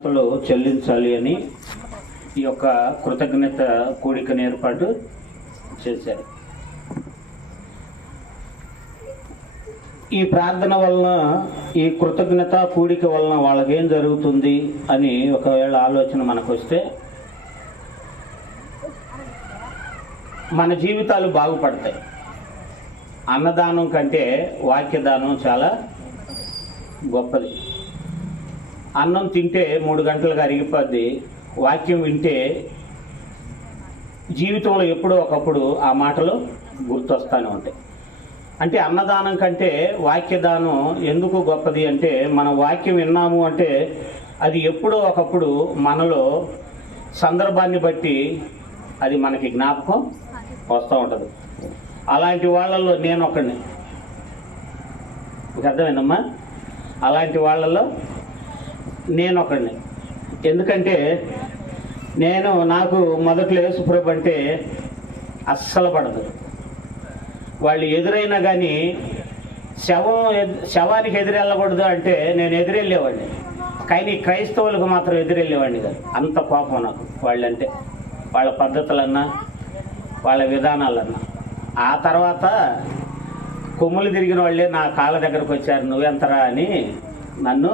చెల్లించాలి అని ఈ యొక్క కృతజ్ఞత కూడికను ఏర్పాటు చేశారు. ఈ ప్రార్థన వలన, ఈ కృతజ్ఞత కూడిక వలన వాళ్ళకేం జరుగుతుంది అని ఒకవేళ ఆలోచన మనకు వస్తే మన జీవితాలు బాగుపడతాయి. అన్నదానం కంటే వాక్యదానం చాలా గొప్పది. అన్నం తింటే 3 గంటలుగా అరిగిపోద్ది. వాక్యం వింటే జీవితంలో ఎప్పుడో ఒకప్పుడు ఆ మాటలు గుర్తొస్తూనే ఉంటాయి. అంటే అన్నదానం కంటే వాక్యదానం ఎందుకు గొప్పది అంటే, మనం వాక్యం విన్నాము అంటే అది ఎప్పుడో ఒకప్పుడు మనలో సందర్భాన్ని బట్టి అది మనకి జ్ఞాపకం వస్తూ ఉంటుంది. అలాంటి వాళ్ళల్లో నేను ఒకడిని. మీకు అర్థమైందమ్మా? అలాంటి వాళ్ళలో నేను ఒకడిని. ఎందుకంటే నాకు మొదట్లో యేసుప్రభు అంటే అస్సలు పడదు. వాళ్ళు ఎదురైనా కానీ శవానికి ఎదురెళ్ళకూడదు అంటే నేను ఎదురెళ్ళేవాడిని. కానీ క్రైస్తవులకు మాత్రం ఎదురెళ్ళేవాడిని కాదు. అంత కోపం నాకు వాళ్ళంటే, వాళ్ళ పద్ధతులన్నా వాళ్ళ విధానాలన్నా. ఆ తర్వాత కొమ్ములు తిరిగిన వాళ్ళే నా కాళ్ళ దగ్గరకు వచ్చారు, నువ్వెంతరా అని నన్ను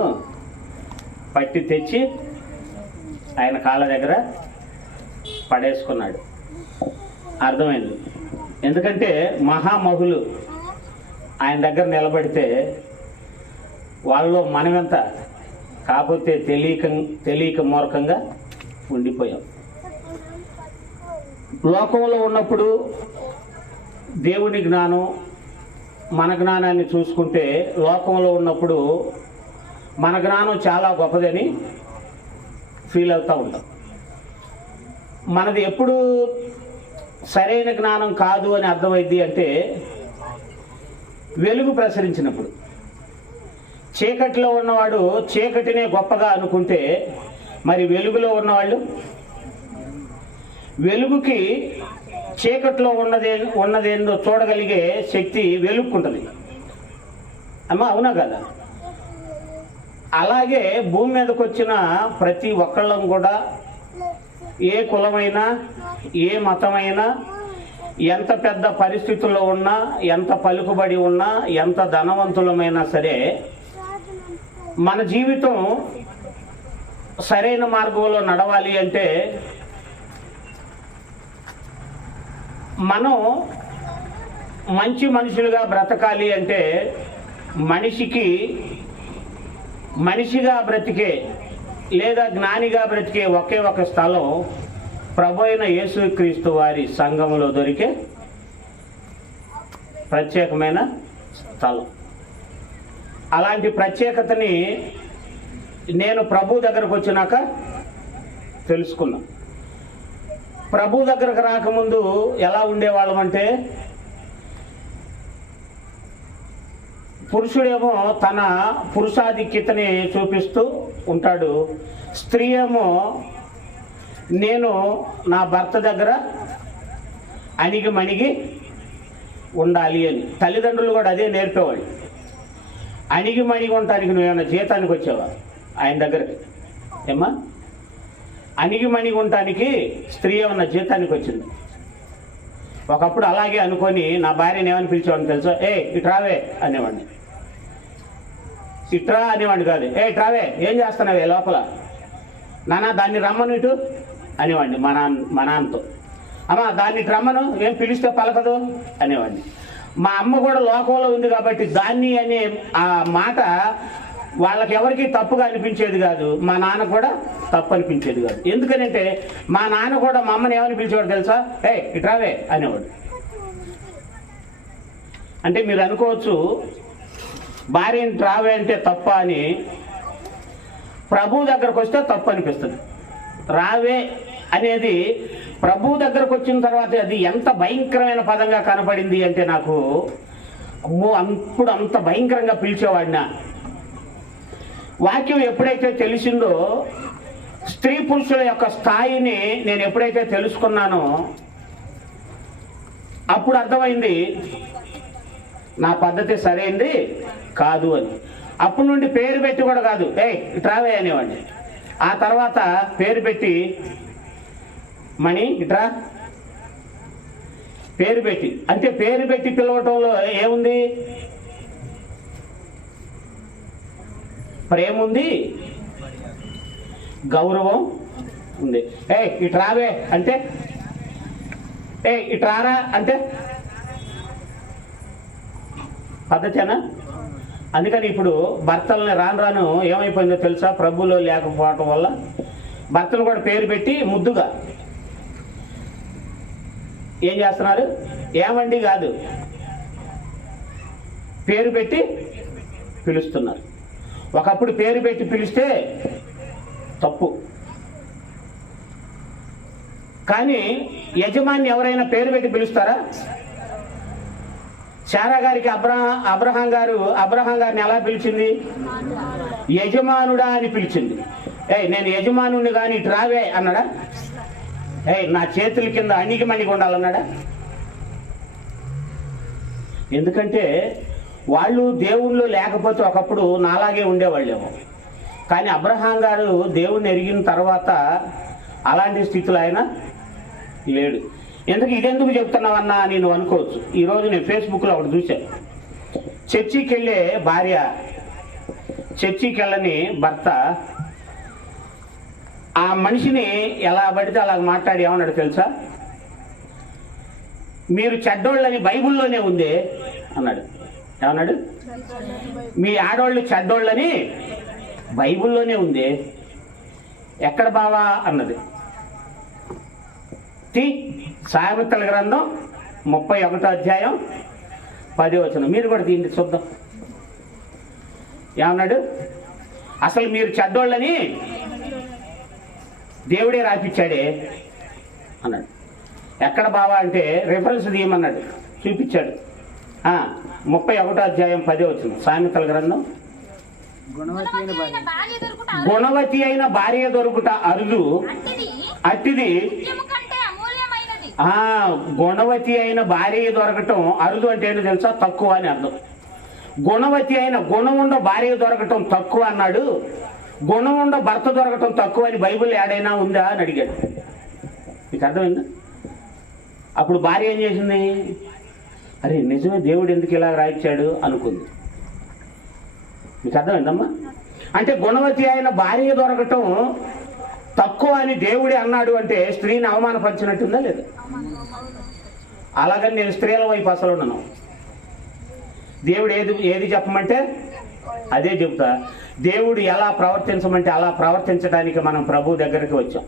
పట్టి తెచ్చి ఆయన కాళ్ళ దగ్గర పడేసుకున్నాడు. అర్థమైంది. ఎందుకంటే మహామహులు ఆయన దగ్గర నిలబడితే వాళ్ళలో మనమెంత, కాకపోతే తెలియక మూర్ఖంగా ఉండిపోయాం. లోకంలో ఉన్నప్పుడు దేవుని జ్ఞానం, మన జ్ఞానాన్ని చూసుకుంటే లోకంలో ఉన్నప్పుడు మన జ్ఞానం చాలా గొప్పదని ఫీల్ అవుతూ ఉంటాం. మనది ఎప్పుడు సరైన జ్ఞానం కాదు అని అర్థమైంది అంటే వెలుగు ప్రసరించినప్పుడు. చీకటిలో ఉన్నవాడు చీకటినే గొప్పగా అనుకుంటే మరి వెలుగులో ఉన్నవాళ్ళు, వెలుగుకి చీకట్లో ఉన్నదేందో చూడగలిగే శక్తి వెలుగుకుంటుంది అమ్మా, అవునా కదా? అలాగే భూమి మీదకి వచ్చిన ప్రతి ఒక్కళ్ళం కూడా ఏ కులమైనా ఏ మతమైనా ఎంత పెద్ద పరిస్థితుల్లో ఉన్నా, ఎంత పలుకుబడి ఉన్నా, ఎంత ధనవంతులమైనా సరే మన జీవితం సరైన మార్గంలో నడవాలి అంటే మనం మంచి మనుషులుగా బ్రతకాలి అంటే మనిషిగా బ్రతికే లేదా జ్ఞానిగా బ్రతికే ఒకే ఒక స్థలం ప్రభు అయిన యేసుక్రీస్తు వారి సంఘంలో దొరికే ప్రత్యేకమైన స్థలం. అలాంటి ప్రత్యేకతని నేను ప్రభు దగ్గరకు వచ్చినాక తెలుసుకున్నా. ప్రభు దగ్గరకు రాకముందు ఎలా ఉండేవాళ్ళం అంటే, పురుషుడేమో తన పురుషాధిక్యతని చూపిస్తూ ఉంటాడు, స్త్రీ ఏమో నేను నా భర్త దగ్గర అణిగి ఉండాలి అని. తల్లిదండ్రులు కూడా అదే నేర్పేవాళ్ళు. అణిగి ఉండటానికి నువ్వేమన్నా జీతానికి వచ్చావా ఆయన దగ్గరికి? ఏమ్మా, అణిగి ఉండటానికి స్త్రీ ఏమన్నా జీతానికి వచ్చింది? ఒకప్పుడు అలాగే అనుకొని నా భార్యని ఏమని పిలిచేవాడిని తెలుసా? ఇట్రావే అనేవాడిని. ఇట్రా అనేవాడిని కాదు, ఇట్రావే ఏం చేస్తున్నావే లోపల, నాన్న దాన్ని రమ్మను ఇటు అనేవాడిని మా నాన్నతో. అమ్మ దాన్ని రమ్మను, ఏం పిలిస్తే పలకదు అనేవాడిని. మా అమ్మ కూడా లోకంలో ఉంది కాబట్టి దాన్ని అనే ఆ మాట వాళ్ళకి ఎవరికి తప్పుగా అనిపించేది కాదు, మా నాన్న కూడా తప్పు అనిపించేది కాదు. ఎందుకనంటే మా నాన్న కూడా మా అమ్మని ఏమని పిలిచేవాడు తెలుసా? ఇట్రావే అనేవాడు. అంటే మీరు అనుకోవచ్చు భార్యని ట్రావే అంటే తప్ప అని. ప్రభు దగ్గరకు వస్తే తప్పు అనిపిస్తుంది. రావే అనేది ప్రభు దగ్గరకు వచ్చిన తర్వాత అది ఎంత భయంకరమైన పదంగా కనపడింది అంటే నాకు అమ్మో, అప్పుడు అంత భయంకరంగా పిలిచేవాడినా. వాక్యం ఎప్పుడైతే తెలిసిందో, స్త్రీ పురుషుల యొక్క స్థాయిని నేను ఎప్పుడైతే తెలుసుకున్నానో అప్పుడు అర్థమైంది నా పద్ధతి సరైంది కాదు అని. అప్పటి నుండి పేరు పెట్టి కూడా కాదు, ట్రావే అనేవాడిని. ఆ తర్వాత పేరు పెట్టి మణి ఇట్రా, పేరు పెట్టి అంటే పేరు పెట్టి పిలవటంలో ఏముంది? ప్రేమ ఉంది, గౌరవం ఉంది. ఇటు రావే అంటే ఇటు రారా అంటే పద్ధతేనా? అందుకని ఇప్పుడు భర్తల్ని రాను రాను ఏమైపోయిందో తెలుసా? ప్రభువులో లేకపోవటం వల్ల భర్తలు కూడా పేరు పెట్టి ముద్దుగా ఏం చేస్తున్నారు? ఏమండి కాదు, పేరు పెట్టి పిలుస్తున్నారు. ఒకప్పుడు పేరు పెట్టి పిలిస్తే తప్పు, కానీ యజమాని ఎవరైనా పేరు పెట్టి పిలుస్తారా? శారా గారికి అబ్రహాం గారిని ఎలా పిలిచింది? యజమానుడా అని పిలిచింది. నేను యజమానుని కానీ ఇటు రావే అన్నాడా? నా చేతుల కింద అణిగి మణిగి ఉండాలన్నాడా? ఎందుకంటే వాళ్ళు దేవుళ్ళు లేకపోతే ఒకప్పుడు నాలాగే ఉండేవాళ్ళేమో. కానీ అబ్రహాం గారు దేవుణ్ణి ఎరిగిన తర్వాత అలాంటి స్థితిలో ఆయన లేడు. ఇదెందుకు చెప్తున్నావన్నా నేను అనుకోవచ్చు. ఈరోజు నేను ఫేస్బుక్లో ఒకటి చూశాను. చర్చికి వెళ్ళే భార్య, చర్చికి వెళ్ళని భర్త ఆ మనిషిని ఎలా పడితే అలా మాట్లాడి ఏమన్నాడు తెలుసా? మీరు చెడ్డోళ్ళని బైబిల్లోనే ఉంది అన్నాడు. ఏమన్నాడు? మీ ఆడవాళ్ళు చెడ్డోళ్ళని బైబిల్లోనే ఉంది. ఎక్కడ బావా అన్నది. సామెతల గ్రంథం 31వ అధ్యాయం 10వ వచనం. మీరు కూడా దీన్ని చూద్దాం. ఏమన్నాడు? అసలు మీరు చెడ్డోళ్ళని దేవుడే రాపిచ్చాడే అన్నాడు. ఎక్కడ బావా అంటే రిఫరెన్స్ తీయమన్నాడు, చూపించాడు. 31వ అధ్యాయం 10వ వచనం సామెతల గ్రంథం. గుణవతి అయిన భార్య దొరుకుట అరుదు, అట్టిది గుణవతి అయిన భార్య దొరకటం అరుదు. అంటే ఏంటో తెలుసా? తక్కువ అని అర్థం. గుణవతి అయిన గుణం ఉండ భార్య దొరకటం తక్కువ అన్నాడు. గుణం ఉండ భర్త దొరకటం తక్కువ అని బైబిల్ ఏడైనా ఉందా అని అడిగాడు. మీకు అర్థమైందా? అప్పుడు భార్య ఏం చేసింది? అరే నిజమే, దేవుడు ఎందుకు ఇలా రాయించాడు అనుకుంది. మీకు అర్థమైందమ్మా? అంటే గుణవతి అయిన భార్య దొరకటం తక్కువ అని దేవుడే అన్నాడు అంటే స్త్రీని అవమానపరిచినట్టుందా లేదా? అలాగని నేను స్త్రీల వైపు అసలు ఉన్నాను. దేవుడు ఏది చెప్పమంటే అదే చెప్తా. దేవుడు ఎలా ప్రవర్తించమంటే అలా ప్రవర్తించడానికి మనం ప్రభు దగ్గరికి వచ్చాం.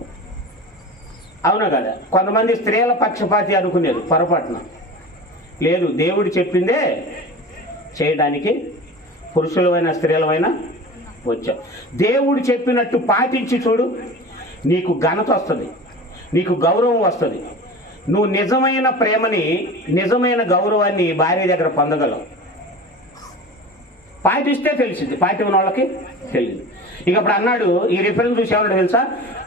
అవునా కదా? కొంతమంది స్త్రీల పక్షపాతి అనుకునేది పొరపాటున. లేదు, దేవుడు చెప్పిందే చేయడానికి పురుషులమైన స్త్రీలమైనా వచ్చాం. దేవుడు చెప్పినట్టు పాటించి చూడు, నీకు ఘనత వస్తుంది, నీకు గౌరవం వస్తుంది. నువ్వు నిజమైన ప్రేమని, నిజమైన గౌరవాన్ని భార్య దగ్గర పొందగలవు. పాటిస్తే తెలిసింది, పాటిన వాళ్ళకి తెలియదు. ఇక అప్పుడు అన్నాడు, ఈ రిఫరెన్స్ చూసేవాడు తెలుసా?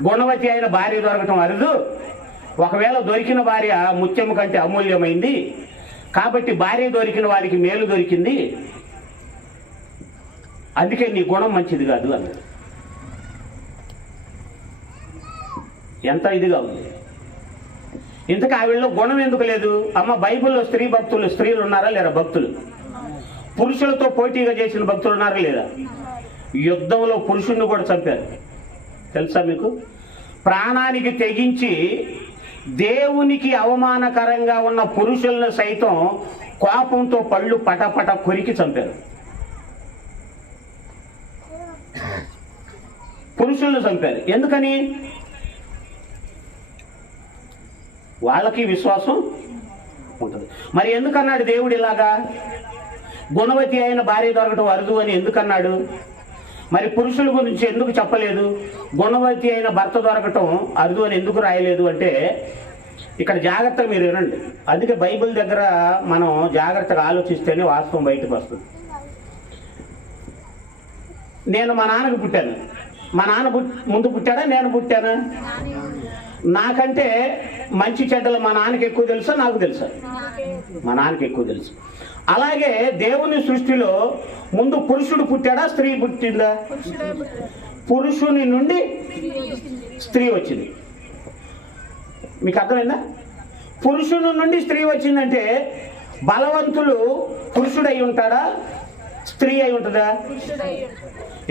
గుణవతి అయిన భార్య దొరకటం అరుదు, ఒకవేళ దొరికిన భార్య ముత్యము కంటే అమూల్యమైంది, కాబట్టి భార్య దొరికిన వారికి మేలు దొరికింది, అందుకే నీ గుణం మంచిది కాదు అన్నాడు. ఎంత ఇదిగా ఉంది. ఇంతకు ఆవిడలో గుణం ఎందుకు లేదు? అమ్మ, బైబిల్లో స్త్రీలు ఉన్నారా లేరా? భక్తులు పురుషులతో పోటీగా చేసిన భక్తులు ఉన్నారా లేదా? యుద్ధంలో పురుషుణ్ణి కూడా చంపారు తెలుసా మీకు? ప్రాణానికి తెగించి దేవునికి అవమానకరంగా ఉన్న పురుషులను సైతం కోపంతో పళ్ళు పటపట కొరికి చంపారు. పురుషులను చంపారు. ఎందుకని? వాళ్ళకి విశ్వాసం ఉంటుంది. మరి ఎందుకన్నాడు దేవుడు ఇలాగా? గుణవతి అయిన భార్య దొరకటం అరుదు అని ఎందుకన్నాడు? మరి పురుషుల గురించి ఎందుకు చెప్పలేదు? గుణవతి అయిన భర్త దొరకటం అరుదు అని ఎందుకు రాయలేదు అంటే ఇక్కడ జాగ్రత్తగా మీరు వినండి. అందుకే బైబిల్ దగ్గర మనం జాగ్రత్తగా ఆలోచిస్తేనే వాస్తవం బయటకు వస్తుంది. నేను మా నాన్నకు పుట్టాను. మా నాన్న ముందు పుట్టాడా నేను పుట్టానా? నాకంటే మంచి చెడ్డలు మా నాన్నకి ఎక్కువ తెలుసా నాకు తెలుసా? మా నాన్నకి ఎక్కువ తెలుసు. అలాగే దేవుని సృష్టిలో ముందు పురుషుడు పుట్టాడా స్త్రీ పుట్టిందా? పురుషుని నుండి స్త్రీ వచ్చింది. మీకు అర్థమైందా? పురుషుని నుండి స్త్రీ వచ్చిందంటే బలవంతులు పురుషుడు అయి ఉంటాడా, స్త్రీ అయి ఉంటుందా?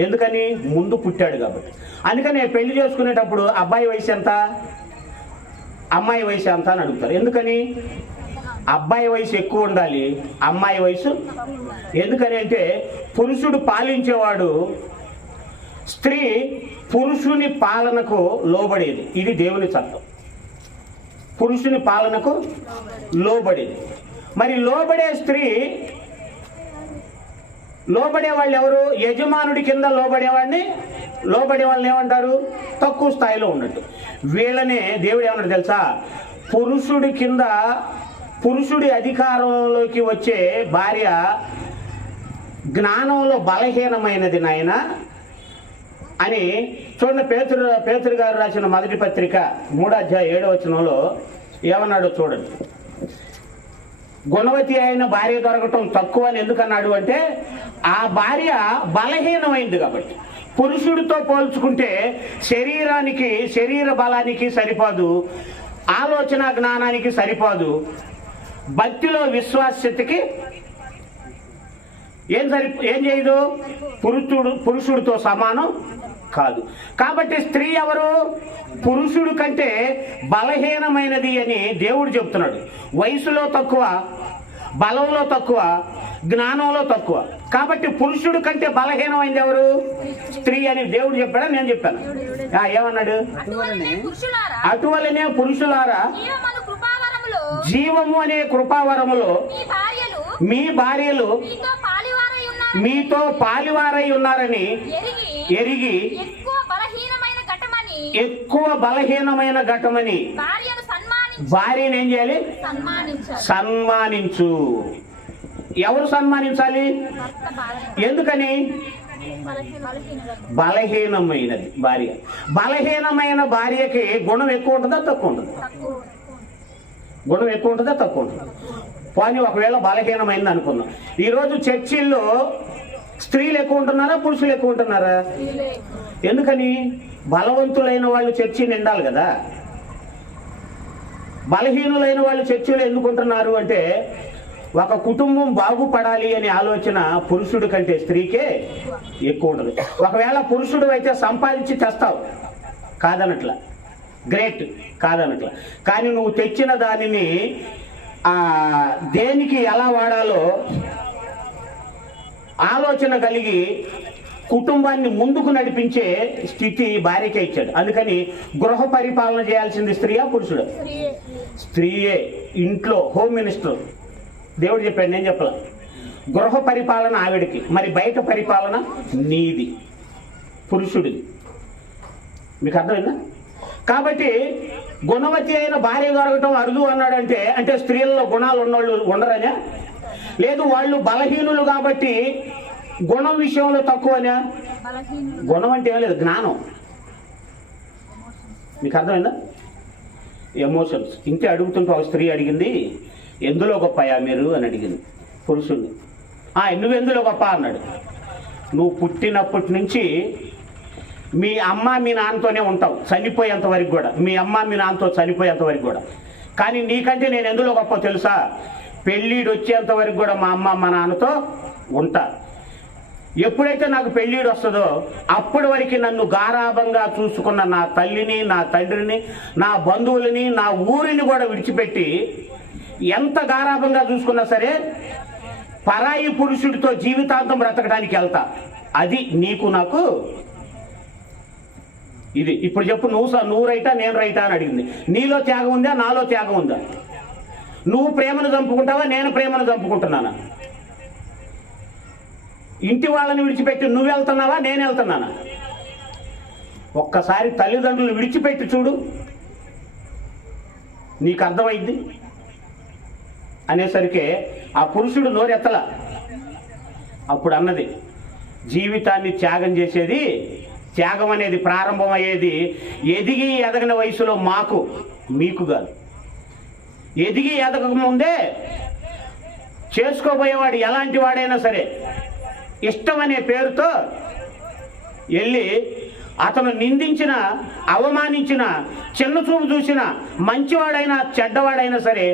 ఎందుకని? ముందు పుట్టాడు కాబట్టి. అందుకని పెళ్లి చేసుకునేటప్పుడు అబ్బాయి వయసు ఎంత, అమ్మాయి వయసు ఎంత అని అడుగుతారు. ఎందుకని? అబ్బాయి వయసు ఎక్కువ ఉండాలి, అమ్మాయి వయసు. ఎందుకని అంటే పురుషుడు పాలించేవాడు, స్త్రీ పురుషుని పాలనకు లోబడేది. ఇది దేవుని చట్టం. పురుషుని పాలనకు లోబడేది. మరి లోబడే స్త్రీ, లోబడే వాళ్ళు ఎవరు? యజమానుడి కింద లోబడే వాళ్ళని ఏమంటారు? తక్కువ స్థాయిలో ఉన్నట్టు. వీళ్ళనే దేవుడు ఏమన్నాడు తెలుసా? పురుషుడి కింద, పురుషుడి అధికారంలోకి వచ్చే భార్య జ్ఞానంలో బలహీనమైనది నాయన అని. చూడండి, పేతురు గారు రాసిన మొదటి పత్రిక 3:7 ఏమన్నాడో చూడండి. గుణవతి అయిన భార్య దొరకటం తక్కువ అని ఎందుకన్నాడు అంటే ఆ భార్య బలహీనమైంది కాబట్టి. పురుషుడితో పోల్చుకుంటే శరీరానికి, శరీర బలానికి సరిపోదు, ఆలోచన జ్ఞానానికి సరిపోదు, భక్తిలో విశ్వాస్యతకి ఏం చేయదు, పురుషుడితో సమానం కాదు. కాబట్టి స్త్రీ ఎవరు? పురుషుడు కంటే బలహీనమైనది అని దేవుడు చెప్తున్నాడు. వయసులో తక్కువ, బలంలో తక్కువ, జ్ఞానంలో తక్కువ. కాబట్టి పురుషుడు కంటే బలహీనమైంది ఎవరు? స్త్రీ అని దేవుడు చెప్పాడా? నేను చెప్పాను. ఏమన్నాడు? అటువలనే పురుషులారా జీవము అనే కృపావరములో మీ భార్యలు మీతో పాలివారై ఉన్నారని ఎరిగి ఎక్కువ బలహీనమైన ఘటమని భార్యను ఏం చేయాలి? సన్మానించు. ఎవరు సన్మానించాలి? ఎందుకని? బలహీనమైనది భార్య. బలహీనమైన భార్యకి గుణం ఎక్కువ ఉంటుందా, తక్కువ ఉంటుందా? గుణం ఎక్కువ ఉంటుందా, తక్కువ ఉంటుందా? పోనీ ఒకవేళ బలహీనమైంది అనుకుందాం. ఈరోజు చర్చిల్లో స్త్రీలు ఎక్కువ ఉంటున్నారా, పురుషులు ఎక్కువ ఉంటున్నారా? ఎందుకని? బలవంతులైన వాళ్ళు చర్చి నిండాలి కదా. బలహీనులైన వాళ్ళు చర్చిలో ఎందుకుంటున్నారు అంటే ఒక కుటుంబం బాగుపడాలి అనే ఆలోచన పురుషుడి కంటే స్త్రీకే ఎక్కువ ఉంటుంది. ఒకవేళ పురుషుడు అయితే సంపాదించి తెస్తావు, కాదనట్ల, గ్రేట్, కాదనట్ల. కానీ నువ్వు తెచ్చిన దానిని దేనికి ఎలా వాడాలో ఆలోచన కలిగి కుటుంబాన్ని ముందుకు నడిపించే స్థితి భార్యకే ఇచ్చాడు. అందుకని గృహ పరిపాలన చేయాల్సింది స్త్రీయా, పురుషుడు? స్త్రీయే. ఇంట్లో హోమ్ మినిస్టర్ దేవుడు చెప్పాడు, నేను చెప్పాల. గృహ పరిపాలన ఆవిడికి, మరి బయట పరిపాలన నీది, పురుషుడిది. మీకు అర్థమైందా? కాబట్టి గుణవతి అయిన భార్య దొరకటం అరుదు అన్నాడంటే అంటే స్త్రీలలో గుణాలు ఉన్నోళ్ళు ఉండరనే? లేదు, వాళ్ళు బలహీనులు కాబట్టి గుణం విషయంలో తక్కువనా? గుణం అంటే ఏం లేదు, జ్ఞానం. మీకు అర్థమైందా? ఎమోషన్స్. ఇంతే అడుగుతుంటే ఒక స్త్రీ అడిగింది, ఎందులో గొప్పయా మీరు అని అడిగింది పురుషుడిని. నువ్వు ఎందులో గొప్ప అన్నాడు. నువ్వు పుట్టినప్పటి నుంచి మీ అమ్మ మీ నాన్నతోనే ఉంటావు చనిపోయేంత వరకు కూడా, మీ అమ్మ మీ నాన్నతో చనిపోయేంత వరకు కూడా. కానీ నీకంటే నేను ఎందులో గొప్ప తెలుసా? పెళ్ళిడు వచ్చేంత వరకు కూడా మా అమ్మ మా నాన్నతో ఉంటా. ఎప్పుడైతే నాకు పెళ్ళిడు వస్తుందో అప్పటి వరకు నన్ను గారాభంగా చూసుకున్న నా తల్లిని, నా తండ్రిని, నా బంధువులని, నా ఊరిని కూడా విడిచిపెట్టి ఎంత గారాభంగా చూసుకున్నా సరే పరాయి పురుషుడితో జీవితాంతం బ్రతకడానికి వెళ్తా. అది నీకు నాకు ఇది. ఇప్పుడు చెప్పు, నువ్వు రైటా నేను రైటా అని అడిగింది. నీలో త్యాగం ఉందా, నాలో త్యాగం ఉందా? నువ్వు ప్రేమను చంపుకుంటావా, నేను ప్రేమను చంపుకుంటున్నానా? ఇంటి వాళ్ళని విడిచిపెట్టి నువ్వు వెళ్తున్నావా, నేను వెళ్తున్నానా? ఒక్కసారి తల్లిదండ్రులు విడిచిపెట్టి చూడు, నీకు అర్థమైంది. అనేసరికి ఆ పురుషుడు నోరెత్తల. అప్పుడు అన్నది, జీవితాన్ని త్యాగం చేసేది, త్యాగం అనేది ప్రారంభమయ్యేది ఎదిగి ఎదగని వయసులో మాకు, మీకు కాదు. ఎదిగి ఎదగక ముందే చేసుకోబోయేవాడు ఎలాంటి వాడైనా సరే ఇష్టం అనే పేరుతో వెళ్ళి అతను నిందించిన, అవమానించిన, చిన్న చూపు చూసిన, మంచివాడైనా చెడ్డవాడైనా సరే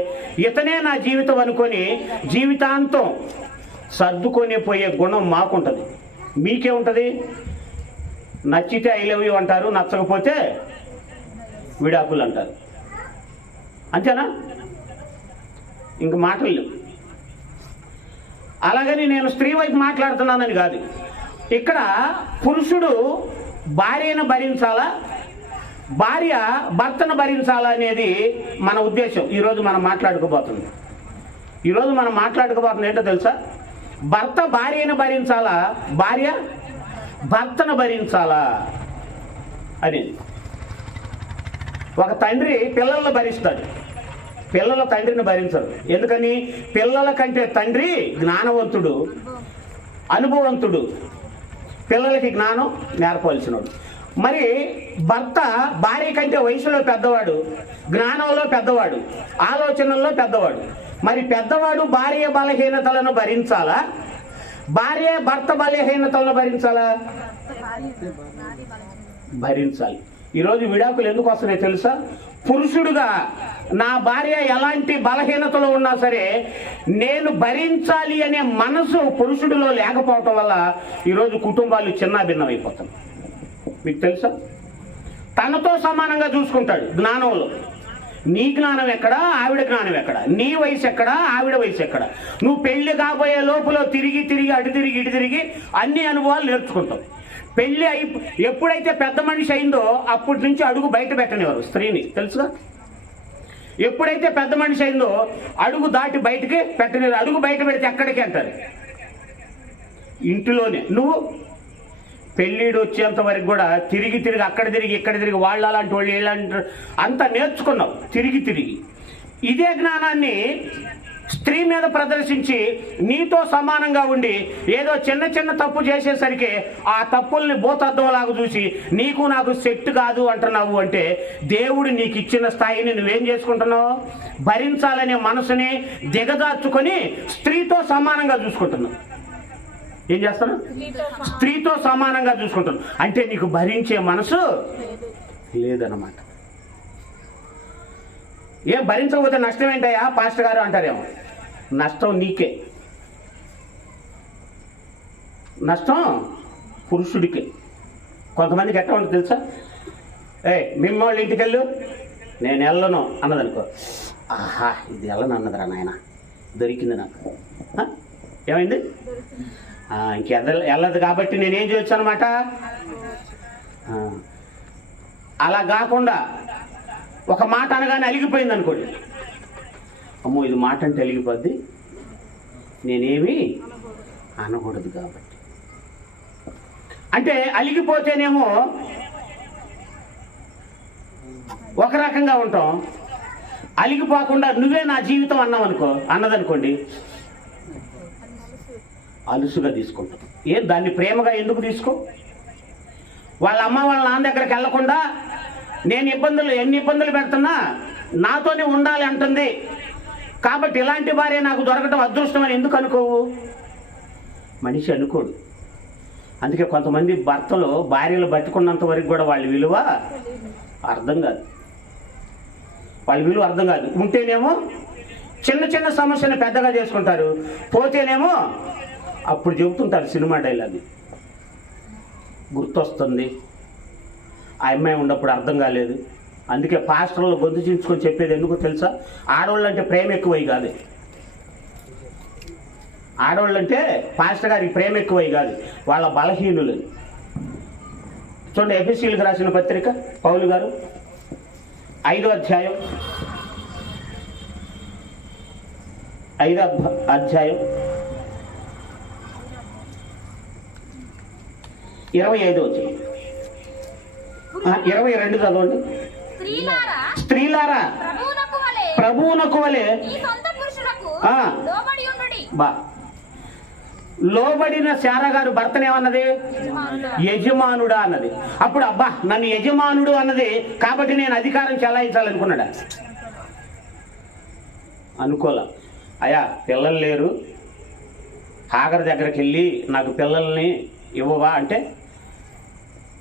ఇతనే నా జీవితం అనుకొని జీవితాంతం సర్దుకొని పోయే గుణం మాకుంటుంది. మీకేముంటుంది? నచ్చితే ఐ లవ్ యూ అంటారు, నచ్చకపోతే విడాకులు అంటారు. అంతేనా? ఇంక మాటలు లేవు. అలాగని నేను స్త్రీ వైపు మాట్లాడుతున్నానని కాదు. ఇక్కడ పురుషుడు భార్యను భరించాలా, భార్య భర్తను భరించాలా అనేది మన ఉద్దేశం. ఈరోజు మనం మాట్లాడుకోబోతుంది. ఏంటో తెలుసా? భర్త భార్యను భరించాలా, భార్య భర్తను భరించాలా అనేది. ఒక తండ్రి పిల్లలను భరిస్తాడు, పిల్లల తండ్రిని భరించరు. ఎందుకని? పిల్లల కంటే తండ్రి జ్ఞానవంతుడు, అనుభవవంతుడు, పిల్లలకి జ్ఞానం నేర్పవలసినోడు. మరి భర్త భార్య కంటే వయసులో పెద్దవాడు, జ్ఞానంలో పెద్దవాడు, ఆలోచనల్లో పెద్దవాడు. మరి పెద్దవాడు భార్య బలహీనతలను భరించాలా, భార్య భర్త బలహీనతలను భరించాలా? భరించాలి. ఈరోజు విడాకులు ఎందుకు వస్తున్నాయి తెలుసా? పురుషుడుగా నా భార్య ఎలాంటి బలహీనతలో ఉన్నా సరే నేను భరించాలి అనే మనసు పురుషుడిలో లేకపోవటం వల్ల ఈరోజు కుటుంబాలు చిన్నాభిన్నమైపోతాయి. మీకు తెలుసా? తనతో సమానంగా చూసుకుంటాడు జ్ఞానంలో. నీ జ్ఞానం ఎక్కడ, ఆవిడ జ్ఞానం ఎక్కడ? నీ వయసు ఎక్కడ, ఆవిడ వయసు ఎక్కడ? నువ్వు పెళ్లి కాబోయే లోపల తిరిగి అటు తిరిగి ఇటు తిరిగి అన్ని అనుభవాలు నేర్చుకుంటావు. పెళ్ళి ఎప్పుడైతే పెద్ద మనిషి అయిందో అప్పటి నుంచి అడుగు బయట పెట్టనివారు స్త్రీని, తెలుసుగా? ఎప్పుడైతే పెద్ద మనిషి అయిందో అడుగు దాటి బయటికి పెట్టనివారు. అడుగు బయట పెడితే ఎక్కడికి అంటారు? ఇంటిలోనే. నువ్వు పెళ్ళిడు వచ్చేంత వరకు కూడా తిరిగి అక్కడ తిరిగి ఇక్కడ తిరిగి వాళ్ళు అలాంటి వాళ్ళు ఇలాంటి అంతా నేర్చుకున్నావు తిరిగి. ఇదే జ్ఞానాన్ని స్త్రీ మీద ప్రదర్శించి నీతో సమానంగా ఉండి ఏదో చిన్న తప్పు చేసేసరికి ఆ తప్పుల్ని భూతద్దంలాగా చూసి నీకు నాకు సెట్ కాదు అంటున్నావు అంటే దేవుడు నీకు ఇచ్చిన స్థాయిని నువ్వేం చేసుకుంటున్నావు? భరించాలనే మనసుని దిగదార్చుకొని స్త్రీతో సమానంగా చూసుకుంటున్నావు. ఏం చేస్తాను? స్త్రీతో సమానంగా చూసుకుంటాను అంటే నీకు భరించే మనసు లేదన్నమాట. ఏం భరించకపోతే నష్టం ఏంటయ్యా పాస్టర్ గారు అంటారేమో. నష్టం నీకే, నష్టం పురుషుడికి. కొంతమందికి ఎట్లా ఉంటుంది తెలుసా? మిమ్మల్ని ఇంటికి వెళ్ళు, నేను వెళ్ళను అన్నదనుకో, ఆహా ఇది వెళ్ళను అన్నదిరా నాయన, దొరికింది నాకు. ఏమైంది? వెళ్ళదు కాబట్టి నేనేం చేయొచ్చు అనమాట. అలా కాకుండా ఒక మాట అనగానే అలిగిపోయింది అనుకోండి, అమ్మో ఇది మాట అంటే అలిగిపోద్ది, నేనేమి అనకూడదు కాబట్టి. అంటే అలిగిపోతేనేమో ఒక రకంగా ఉంటాం, అలిగిపోకుండా నువ్వే నా జీవితం అన్నదనుకోండి అలుసుగా తీసుకుంటాం. దాన్ని ప్రేమగా ఎందుకు తీసుకో? వాళ్ళ అమ్మ వాళ్ళ నాన్న దగ్గరికి వెళ్లకుండా నేను ఎన్ని ఇబ్బందులు పెడుతున్నా నాతోనే ఉండాలి అంటుంది కాబట్టి ఇలాంటి భార్య నాకు దొరకటం అదృష్టం అని ఎందుకు అనుకోవు? మనిషి అనుకోడు. అందుకే కొంతమంది భర్తలు భార్యలు బతికున్నంత వరకు కూడా వాళ్ళ విలువ అర్థం కాదు. ఉంటేనేమో చిన్న సమస్యను పెద్దగా చేసుకుంటారు, పోతేనేమో అప్పుడు చెబుతుంటారు సినిమా డైలాగ్, గుర్తొస్తుంది ఆ అమ్మాయి ఉన్నప్పుడు అర్థం కాలేదు. అందుకే పాస్టర్లు గొంతు చించుకొని చెప్పేది ఎందుకు తెలుసా? ఆడవాళ్ళంటే ప్రేమ ఎక్కువై కాదు, ఆడవాళ్ళంటే పాస్టర్ గారికి ప్రేమ ఎక్కువై కాదు, వాళ్ళ బలహీనులు. చూడండి ఎఫెసీయులకు రాసిన పత్రిక పౌలు గారు 5వ అధ్యాయం 25వ వచనం 22 చదవండి. స్త్రీలారా ప్రభువునకు వలె లోబడిన శారా గారు భర్తను ఏమన్నది? యజమానుడా అన్నది. అప్పుడు అబ్బా నన్ను యజమానుడు అన్నది కాబట్టి నేను అధికారం చెలాయించాలనుకున్నాడా? అనుకోలే. అయ్యా పిల్లలు లేరు, హాగర్ దగ్గరికి వెళ్ళి నాకు పిల్లల్ని ఇవ్వవా అంటే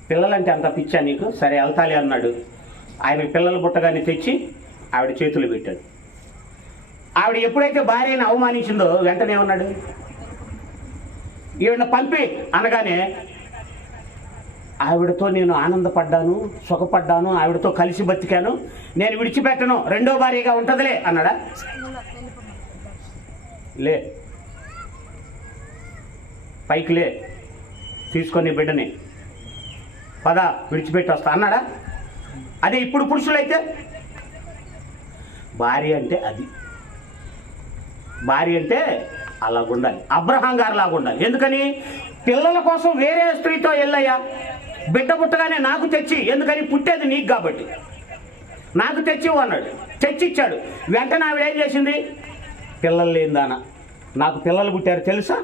పిల్లలంటే అంత పిచ్చా నీకు? సరే వెళ్తాలి అన్నాడు. ఆయన పిల్లలు పుట్టగానే తెచ్చి ఆవిడ చేతులు పెట్టాడు. ఆవిడ ఎప్పుడైతే భార్యని అవమానించిందో వెంటనే ఉన్నాడు, ఈవిడ పంపి అనగానే ఆవిడతో నేను ఆనందపడ్డాను, సుఖపడ్డాను, ఆవిడతో కలిసి బతికాను, నేను విడిచిపెట్టను, రెండో భార్యగా ఉంటుందిలే అన్నాడా? లే, పైకి లే, తీసుకొని బిడ్డని పద విడిచిపెట్టి వస్తా అన్నాడా? అదే ఇప్పుడు పురుషులైతే భార్య అంటే అది, భార్య అంటే అలాగుండాలి, అబ్రహాం గారు లాగా ఉండాలి. ఎందుకని? పిల్లల కోసం వేరే స్త్రీతో వెళ్ళయ్యా, బిడ్డ పుట్టగానే నాకు తెచ్చి, ఎందుకని? పుట్టేది నీకు కాబట్టి నాకు తెచ్చివు అన్నాడు, తెచ్చిచ్చాడు. వెంటనే ఆవిడ ఏం చేసింది? పిల్లలు లేనిదానా, నాకు పిల్లలు పుట్టారు తెలుసా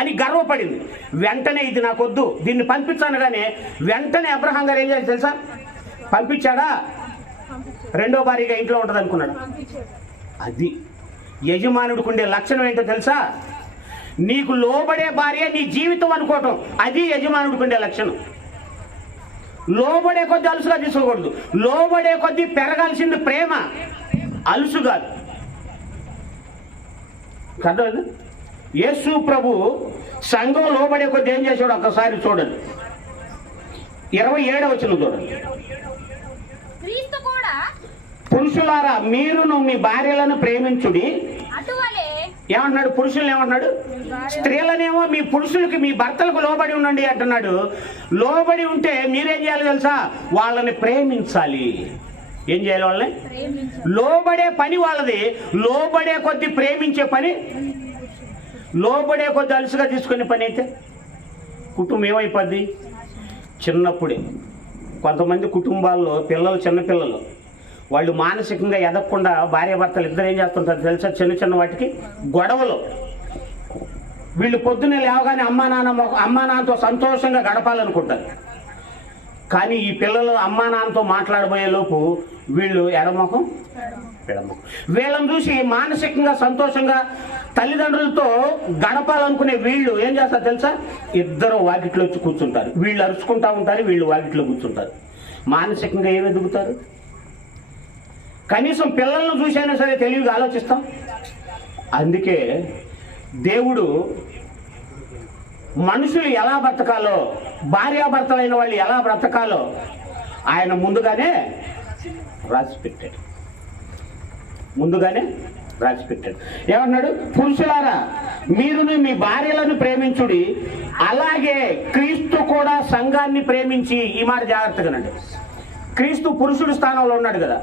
అని గర్వపడింది. వెంటనే ఇది నాకొద్దు, దీన్ని పంపించాను. కానీ వెంటనే అబ్రహాం గారు ఏం చేయాలి తెలుసా? పంపించాడా? రెండో భార్యగా ఇంట్లో ఉంటుంది అనుకున్నాడు. అది యజమానుడికి ఉండే లక్షణం ఏంటో తెలుసా? నీకు లోబడే భార్య నీ జీవితం అనుకోవటం, అది యజమానుడికి ఉండే లక్షణం. లోబడే కొద్దీ అలుసుగా తీసుకోకూడదు, లోబడే కొద్దీ పెరగాల్సింది ప్రేమ, అలుసు కాదు. కదా యేసు ప్రభు సంఘం లోబడే కొద్దీ ఏం చేశాడు ఒక్కసారి చూడండి. 27వ వచనం చూడండి. పురుషులారా మీరును మీ భార్యలను ప్రేమించుడి. ఏమంటున్నాడు? పురుషులను ఏమంటున్నాడు? స్త్రీలనేమో మీ పురుషులకి, మీ భర్తలకు లోబడి ఉండండి అంటున్నాడు. లోబడి ఉంటే మీరేం చేయాలి తెలుసా? వాళ్ళని ప్రేమించాలి. ఏం చేయాలి? వాళ్ళని లోబడే పని వాళ్ళది. లోబడే కొద్ది ప్రేమించే పని, లోబడే కొద్ది అలుసుగా తీసుకునే పని అయితే కుటుంబం ఏమైపోద్ది? చిన్నప్పుడే కొంతమంది కుటుంబాల్లో పిల్లలు, చిన్నపిల్లలు, వాళ్ళు మానసికంగా ఎదగకుండా భార్యాభర్తలు ఇద్దరు ఏం చేస్తుంటారు తెలుసా? చిన్న చిన్న వాటికి గొడవలు. వీళ్ళు పొద్దున్నే లేవగానే అమ్మా నాన్నతో సంతోషంగా గడపాలనుకుంటారు. కానీ ఈ పిల్లలు అమ్మా నాన్నతో మాట్లాడబోయే లోపు వీళ్ళు ఎడమొఖం పెడమొఖం. వీళ్ళని చూసి మానసికంగా సంతోషంగా తల్లిదండ్రులతో గడపాలనుకునే వీళ్ళు ఏం చేస్తారు తెలుసా? ఇద్దరు వాకిట్లో వచ్చి కూర్చుంటారు. వీళ్ళు అరుచుకుంటా ఉంటారు, వీళ్ళు వాకిట్లో కూర్చుంటారు. మానసికంగా ఏమి ఎదుగుతారు? కనీసం పిల్లలను చూసైనా సరే తెలివిగా ఆలోచిస్తాం. అందుకే దేవుడు మనుషులు ఎలా బ్రతకాలో, భార్యాభర్తలైన వాళ్ళు ఎలా బ్రతకాలో ఆయన ముందుగానే రాసిపెట్టాడు. ఏమన్నాడు? పురుషులారా మీరును మీ భార్యలను ప్రేమించుడి, అలాగే క్రీస్తు కూడా సంఘాన్ని ప్రేమించి. ఈ మాట జాగ్రత్తగానండి. క్రీస్తు పురుషుడు స్థానంలో ఉన్నాడు కదా,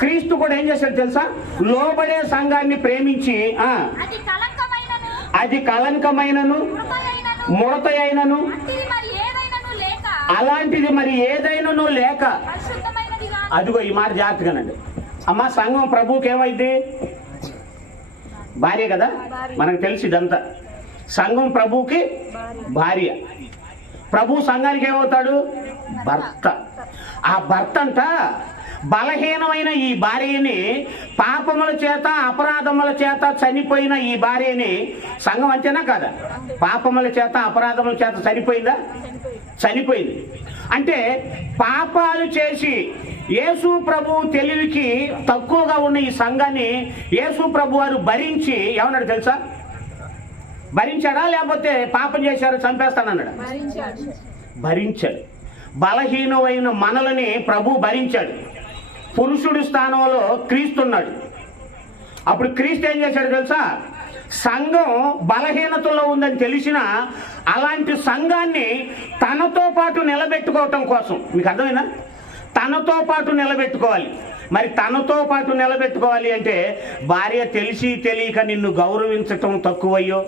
క్రీస్తు కూడా ఏం చేశాడు తెలుసా? లోబడే సంఘాన్ని ప్రేమించి, అది కలంకమైనను ముడత అయినను అలాంటిది మరి ఏదైనాను లేక. అదిగో ఈ మాట జాగ్రత్తగానండి. అమ్మ, సంఘం ప్రభువుకి ఏమైంది? భార్య కదా, మనకు తెలిసి ఇదంతా. సంఘం ప్రభువుకి భార్య, ప్రభు సంఘానికి ఏమవుతాడు? భర్త. ఆ భర్త అంట బలహీనమైన ఈ భార్యని, పాపముల చేత అపరాధముల చేత చనిపోయిన ఈ భార్యని, సంఘం అంతేనా కాదా? పాపముల చేత అపరాధముల చేత చనిపోయిందా? చనిపోయింది. అంటే పాపాలు చేసి యేసు ప్రభు తెలివికి తక్కువగా ఉన్న ఈ సంఘాన్ని యేసు ప్రభు వారు భరించి ఏమన్నాడు తెలుసా? భరించాడా? లేకపోతే పాపం చేశారు చంపేస్తానన్నాడు? భరించాడు. బలహీనమైన మనలని ప్రభు భరించాడు. పురుషుడి స్థానంలో క్రీస్తున్నాడు. అప్పుడు క్రీస్తు ఏం చేశాడు తెలుసా? సంఘం బలహీనతలో ఉందని తెలిసిన అలాంటి సంఘాన్ని తనతో పాటు నిలబెట్టుకోవటం కోసం, మీకు అర్థమైనా? తనతో పాటు నిలబెట్టుకోవాలి. మరి తనతో పాటు నిలబెట్టుకోవాలి అంటే భార్య తెలిసి తెలియక నిన్ను గౌరవించటం తక్కువయ్యో,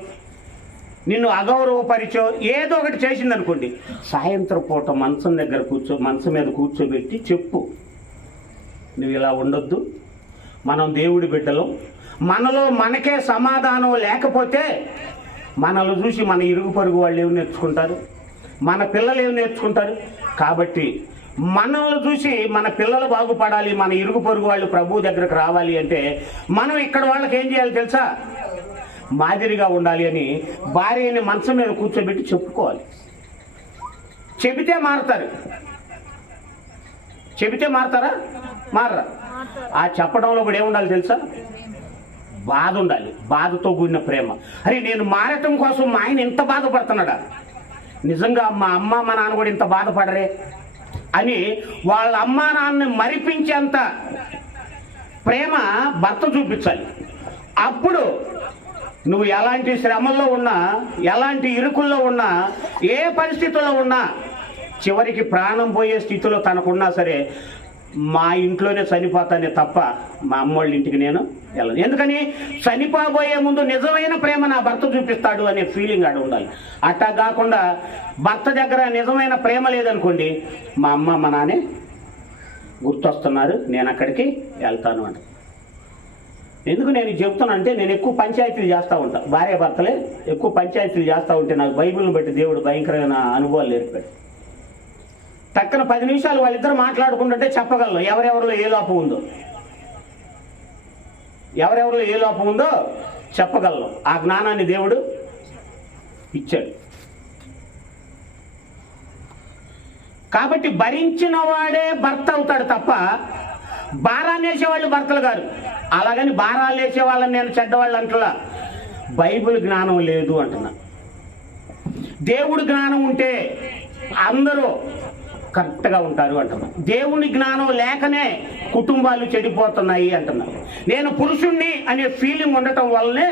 నిన్ను అగౌరవపరిచో ఏదో ఒకటి చేసింది అనుకోండి, సాయంత్రం పూట మంచం మీద కూర్చోబెట్టి చెప్పు, నువ్వు ఇలా ఉండొద్దు, మనం దేవుడి బిడ్డలు, మనలో మనకే సమాధానం లేకపోతే మనల్ని చూసి మన ఇరుగు పొరుగు వాళ్ళు ఏమి నేర్చుకుంటారు, మన పిల్లలు ఏమి నేర్చుకుంటారు? కాబట్టి మనల్ని చూసి మన పిల్లలు బాగుపడాలి, మన ఇరుగు పొరుగు వాళ్ళు ప్రభు దగ్గరకు రావాలి అంటే మనం ఇక్కడ వాళ్ళకి ఏం చేయాలి తెలుసా? మాదిరిగా ఉండాలి అని భార్యని మంచం మీద కూర్చోబెట్టి చెప్పుకోవాలి. చెబితే మారతారు. చెబితే మారతారా? మారరా? ఆ చెప్పడంలో కూడా ఏముండాలి తెలుసా? బాధ ఉండాలి, బాధతో కూడిన ప్రేమ. అరే నేను మారటం కోసం మా ఆయన ఇంత బాధపడుతున్నాడా, నిజంగా మా అమ్మ మా నాన్న కూడా ఇంత బాధపడరే అని వాళ్ళ అమ్మా నాన్నని మరిపించేంత ప్రేమ భర్త చూపించాలి. అప్పుడు నువ్వు ఎలాంటి శ్రమల్లో ఉన్నా, ఎలాంటి ఇరుకుల్లో ఉన్నా, ఏ పరిస్థితుల్లో ఉన్నా, చివరికి ప్రాణం పోయే స్థితిలో తనకున్నా సరే మా ఇంట్లోనే చనిపోతానే తప్ప మా అమ్మోళ్ళ ఇంటికి నేను వెళ్ళను. ఎందుకని? చనిపోబోయే ముందు నిజమైన ప్రేమ నా భర్త చూపిస్తాడు అనే ఫీలింగ్ ఆడ ఉండాలి. అట్టా కాకుండా భర్త దగ్గర నిజమైన ప్రేమ లేదనుకోండి, మా అమ్మ మా నాన్నే గుర్తొస్తున్నారు, నేను అక్కడికి వెళ్తాను అంట. ఎందుకు నేను చెప్తానంటే, నేను ఎక్కువ పంచాయతీలు చేస్తూ ఉంటాను, భార్య భర్తలే ఎక్కువ పంచాయతీలు చేస్తూ ఉంటే నాకు బైబిల్ని బట్టి దేవుడు భయంకరమైన అనుభవాలు నేర్పాడు. తక్కన 10 నిమిషాలు వాళ్ళిద్దరు మాట్లాడుకుంటుంటే చెప్పగలను ఎవరెవరిలో ఏ లోపం ఉందో, ఎవరెవరిలో ఏ లోపం ఉందో చెప్పగలను. ఆ జ్ఞానాన్ని దేవుడు ఇచ్చాడు. కాబట్టి భరించిన వాడే భర్త అవుతాడు తప్ప భారాన్ని వేసేవాళ్ళు భర్తలు గారు. అలాగని భారాలు వేసే వాళ్ళని నేను చెడ్డవాళ్ళు అంటున్నా. బైబిల్ జ్ఞానం లేదు అంటున్నా. దేవుడి జ్ఞానం ఉంటే అందరూ కరెక్ట్గా ఉంటారు అంటున్నా. దేవుని జ్ఞానం లేకనే కుటుంబాలు చెడిపోతున్నాయి అంటున్నా. నేను పురుషుణ్ణి అనే ఫీలింగ్ ఉండటం వల్లనే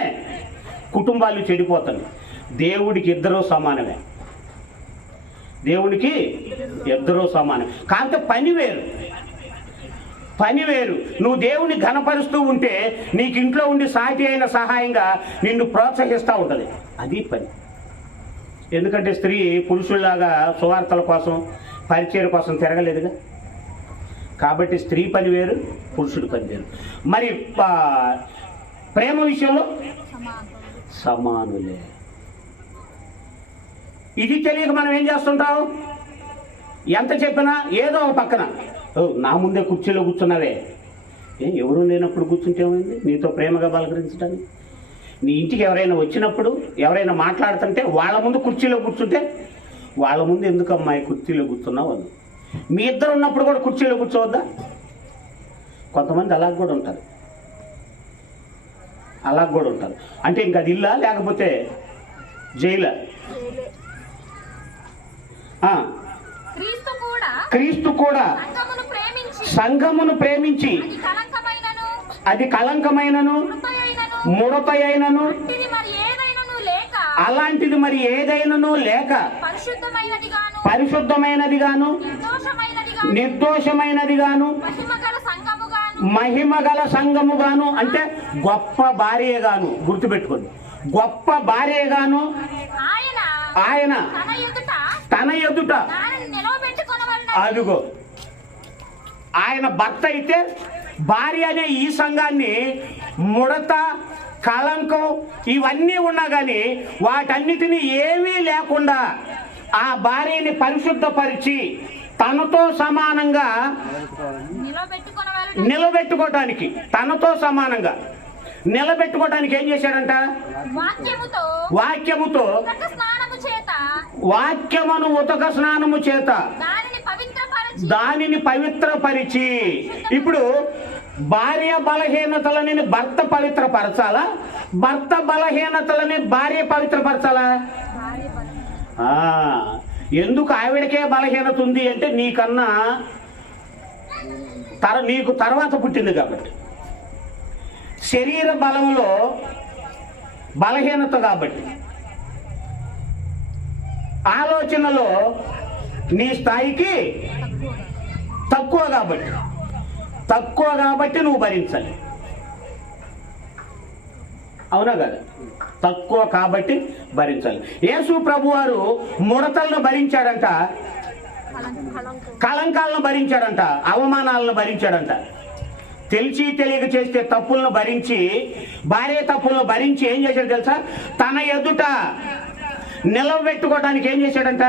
కుటుంబాలు చెడిపోతున్నాయి. దేవుడికి ఇద్దరూ సమానమే, దేవుడికి ఇద్దరూ సమానం. కాకపోతే పని వేరు, పని వేరు. నువ్వు దేవుని ఘనపరుస్తూ ఉంటే నీకు ఇంట్లో ఉండి సాటి అయిన సహాయంగా నిన్ను ప్రోత్సహిస్తూ ఉంటుంది, అది పని. ఎందుకంటే స్త్రీ పురుషుల్లాగా సువార్తల కోసం పరిచయం కోసం తిరగలేదుగా. కాబట్టి స్త్రీ పని వేరు, పురుషుడి పని వేరు. మరి ప్రేమ విషయంలో సమానులే. ఇది తెలియక మనం ఏం చేస్తుంటాం? ఎంత చెప్పినా ఏదో ఒక పక్కన, నా ముందే కుర్చీలో కూర్చున్నావే, ఎవరూ లేనప్పుడు కూర్చుంటే ఏమైంది? నీతో ప్రేమగా పలకరించడానికి. నీ ఇంటికి ఎవరైనా వచ్చినప్పుడు, ఎవరైనా మాట్లాడుతుంటే వాళ్ళ ముందు కుర్చీలో కూర్చుంటే, వాళ్ళ ముందు ఎందుకు అమ్మాయి కుర్చీలో కూర్చున్నావు అని. మీ ఇద్దరు ఉన్నప్పుడు కూడా కుర్చీలో కూర్చోవద్దా? కొంతమంది అలాగ కూడా ఉంటారు, అలాగ కూడా ఉంటారు. అంటే ఇంకా అది ఇల్లా లేకపోతే జైలా? క్రీస్తు కూడా సంఘమును ప్రేమించి అది కళంకమైనను ముడత అయినను అలాంటిది మరి ఏదైనను లేక పరిశుద్ధమైనది గాను నిర్దోషమైనది గాను మహిమగల సంఘము గాను, అంటే గొప్ప భార్య గాను. గుర్తుపెట్టుకోండి, గొప్ప భార్య గాను ఆయన తన ఎదుట. అదుగో ఆయన భర్త అయితే భార్య అనే ఈ సంఘాన్ని ముడత, కళంకం ఇవన్నీ ఉన్నా కానీ వాటన్నిటినీ ఏమీ లేకుండా ఆ భార్యని పరిశుద్ధపరిచి తనతో సమానంగా నిలబెట్టుకోవటానికి, తనతో సమానంగా నిలబెట్టుకోవటానికి ఏం చేశాడంట? వాక్యముతో వాక్యమును ఉతక స్నానము చేత దానిని పవిత్రపరిచి. ఇప్పుడు భార్య బలహీనతలని భర్త పవిత్రపరచాలా? భర్త బలహీనతలని భార్య పవిత్రపరచాలా? ఎందుకు ఆవిడకే బలహీనత ఉంది అంటే నీకన్నా నీకు తర్వాత పుట్టింది కాబట్టి. శరీర బలంలో బలహీనత కాబట్టి, ఆలోచనలో నీ స్థాయికి తక్కువ కాబట్టి నువ్వు భరించాలి. అవునా కదా? తక్కువ కాబట్టి భరించాలి. యేసు ప్రభు వారు ముడతలను భరించాడంట, కళంకాలను భరించాడంట, అవమానాలను భరించాడంట. తెలిసి తెలియక చేస్తే తప్పులను భరించి, భార్య తప్పులను భరించి ఏం చేశాడు తెలుసా? తన ఎదుట నిలబెట్టుకోవడానికి ఏం చేశాడంట?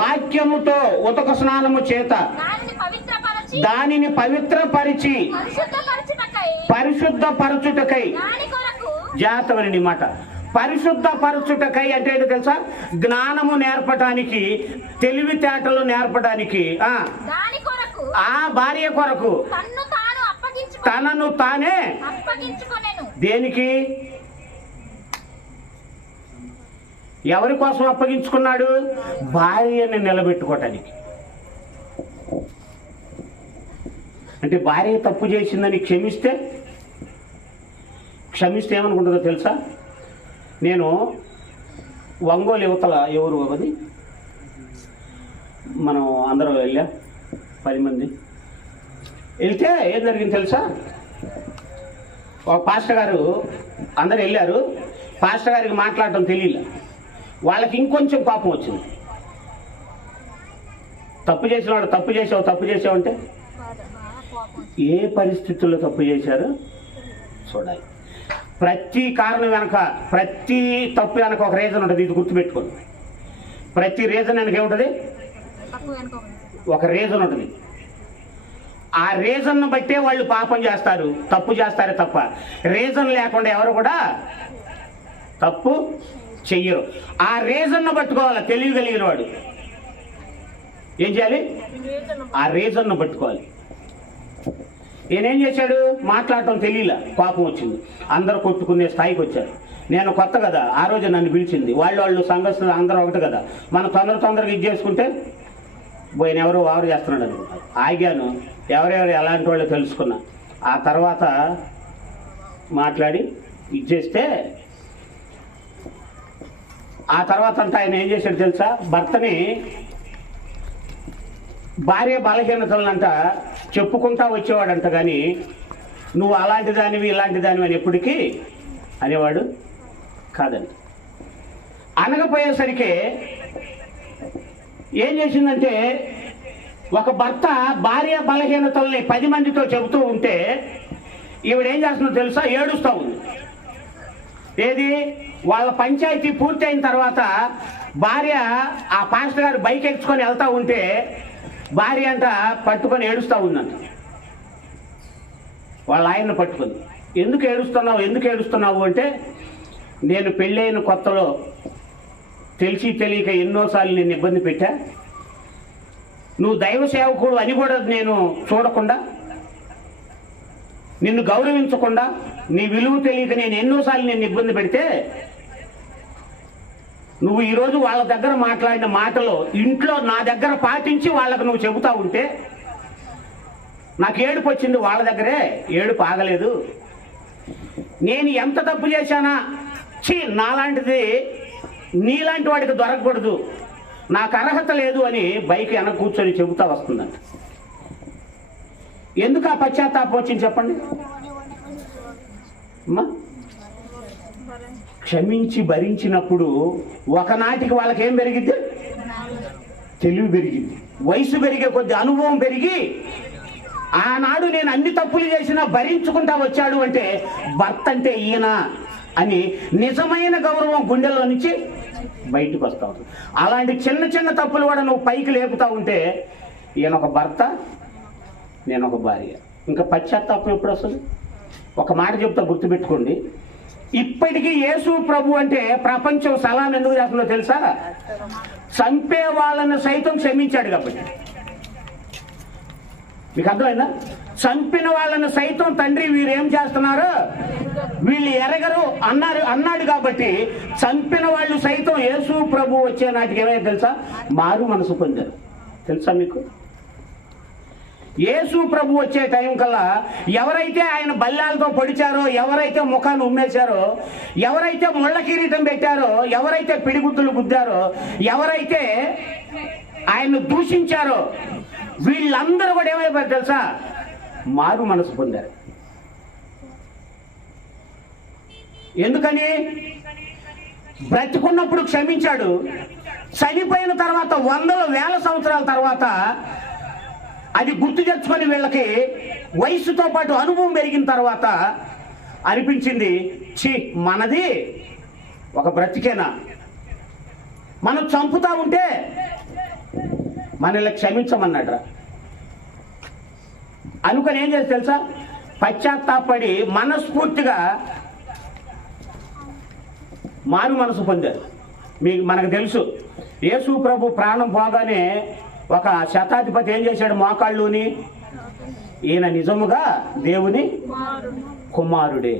వాక్యముతో ఉతక స్నానము చేత దానిని పవిత్రపరిచి పరిశుద్ధపరచుటకై. జాగ్రత్తని మాట, పరిశుద్ధపరచుటకై అంటే ఏంటో తెలుసా? జ్ఞానము నేర్పటానికి, తెలివితేటలు నేర్పడానికి, ఆ భార్య కొరకు తనను తానే దేనికి, ఎవరి కోసం అప్పగించుకున్నాడు? భార్యని నిలబెట్టుకోవటానికి. అంటే భార్య తప్పు చేసిందని క్షమిస్తే ఏమనుకుంటుందో తెలుసా? నేను ఒంగోలు యువతల ఎవరు అది మనం అందరం వెళ్ళా 10 మంది వెళ్తే ఏం జరిగింది తెలుసా? ఒక పాస్టర్ గారు అందరు వెళ్ళారు. పాస్టర్ గారికి మాట్లాడటం తెలియలే. వాళ్ళకి ఇంకొంచెం కోపం వచ్చింది. తప్పు చేసిన వాడు తప్పు చేసావు అంటే ఏ పరిస్థితుల్లో తప్పు చేశారు చూడాలి. ప్రతి కారణం వెనక, ప్రతి తప్పు వెనక ఒక రీజన్ ఉంటుంది. ఇది గుర్తుపెట్టుకోండి. ప్రతి రీజన్ వెనక ఏముంటుంది? ఒక రీజన్ ఉంటుంది. ఆ రీజన్ను బట్టే వాళ్ళు పాపం చేస్తారు, తప్పు చేస్తారే తప్ప రీజన్ లేకుండా ఎవరు కూడా తప్పు చెయ్యరు. ఆ రీజన్ను పట్టుకోవాలి. తెలియగలిగిన వాడు ఏం చేయాలి? ఆ రీజన్ను పట్టుకోవాలి. నేనేం చేశాడు? మాట్లాడటం తెలియలే, కోపం వచ్చింది. అందరూ కొట్టుకునే స్థాయికి వచ్చారు. నేను కొత్త కదా, ఆ రోజు నన్ను పిలిచింది. వాళ్ళు సంఘస్థులు అందరూ ఒకటి కదా. మనం తొందరగా ఇది చేసుకుంటే పోయిన ఎవరు చేస్తున్నాడు అనుకుంటారు. ఆగాను, ఎవరెవరు ఎలాంటి వాళ్ళు తెలుసుకున్నా. ఆ తర్వాత మాట్లాడి ఇచ్చేస్తే ఆ తర్వాత అంతా ఆయన ఏం చేశాడు తెలుసా? భర్తని భార్య బలహీనతలంట చెప్పుకుంటా వచ్చేవాడంట. కానీ నువ్వు అలాంటి దానివి ఇలాంటి దానివి అని ఎప్పటికీ అనేవాడు కాదండి. అనకపోయేసరికి ఏం చేసిందంటే, ఒక భర్త భార్య బలహీనతల్ని 10 మందితో చెబుతూ ఉంటే ఈవిడేం చేస్తుందో తెలుసా? ఏడుస్తూ ఉంది. ఏది? వాళ్ళ పంచాయతీ పూర్తయిన తర్వాత భార్య ఆ పాస్టర్ గారు బైక్ ఎక్కించుకొని వెళ్తూ ఉంటే భార్య అంట పట్టుకొని ఏడుస్తూ ఉందంట. వాళ్ళ ఆయన్ని పట్టుకుంది. ఎందుకు ఏడుస్తున్నావు అంటే, నేను పెళ్ళైన కొత్తలో తెలిసి తెలియక ఎన్నోసార్లు నేను ఇబ్బంది పెట్టా. నువ్వు దైవ సేవకుడు అని కూడా నేను చూడకుండా, నిన్ను గౌరవించకుండా, నీ విలువ తెలియక నేను ఎన్నోసార్లు నిన్ను ఇబ్బంది పెడితే, నువ్వు ఈరోజు వాళ్ళ దగ్గర మాట్లాడిన మాటలు ఇంట్లో నా దగ్గర పాటించి వాళ్ళకు నువ్వు చెబుతా ఉంటే నాకు ఏడుపు వచ్చింది. వాళ్ళ దగ్గరే ఏడుపు ఆగలేదు. నేను ఎంత తప్పు చేశానా? నాలాంటిది నీలాంటి వాడికి దొరకకూడదు, నాకు అర్హత లేదు అని బైక్ వెనక కూర్చొని చెబుతా వస్తుందంట. ఎందుకు ఆ పశ్చాత్తాపం వచ్చింది చెప్పండి? అమ్మా, క్షమించి భరించినప్పుడు ఒకనాటికి వాళ్ళకేం పెరిగిద్ది? తెలివి పెరిగింది. వయసు పెరిగే కొద్ది అనుభవం పెరిగి, ఆనాడు నేను అన్ని తప్పులు చేసినా భరించుకుంటా వచ్చాడు అంటే భర్త అంటే ఈయన అని నిజమైన గౌరవం గుండెల్లో నుంచి బయటకు వస్తూ ఉంటుంది. అలాంటి చిన్న చిన్న తప్పులు కూడా నువ్వు పైకి లేపుతా ఉంటే ఈయన ఒక భర్త, నేను ఒక భార్య. ఇంకా పశ్చాత్తాపం ఎప్పుడు వస్తుంది? ఒక మాట చెప్తా, గుర్తుపెట్టుకోండి. ఇప్పటికీ యేసు ప్రభు అంటే ప్రపంచం సలాం ఎందుకు చేస్తుందో తెలుసా? చంపే వాళ్ళని సైతం క్షమించాడు కాబట్టి. మీకు అర్థమైందా? చంపిన వాళ్ళని సైతం తండ్రి వీరేం చేస్తున్నారు, వీళ్ళు ఎరగరు అన్నాడు కాబట్టి చంపిన వాళ్ళు సైతం యేసు ప్రభు వచ్చే నాటికి ఏమైనా తెలుసా? మారు మనసు పొందారు. తెలుసా మీకు? యేసు ప్రభు వచ్చే టైం కల్లా ఎవరైతే ఆయన బల్లాలతో పొడిచారో, ఎవరైతే ముఖాన్ని ఉమ్మేశారో, ఎవరైతే ముళ్ళ కిరీటం పెట్టారో, ఎవరైతే పిడిగుద్దులు గుద్దారో, ఎవరైతే ఆయన్ను దూషించారో, వీళ్ళందరూ కూడా ఏమైపోయారు తెలుసా? మారు మనసు పొందారు. ఎందుకని? బ్రతికున్నప్పుడు క్షమించాడు, చనిపోయిన తర్వాత వందల వేల సంవత్సరాల తర్వాత అది గుర్తు తెచ్చుకొని వీళ్ళకి వయసుతో పాటు అనుభవం పెరిగిన తర్వాత అనిపించింది, మనది ఒక బ్రతికేనా, మనం చంపుతా ఉంటే మనల్ని క్షమించమన్నాడు. అనుకొని ఏం చేసి తెలుసా? పశ్చాత్తాపడి మనస్ఫూర్తిగా మారు మనసు పొందారు. మనకు తెలుసు, యేసు ప్రభు ప్రాణం పోగానే ఒక శతాధిపతి ఏం చేశాడు? మోకాళ్ళుని, ఈయన నిజముగా దేవుని కుమారుడే.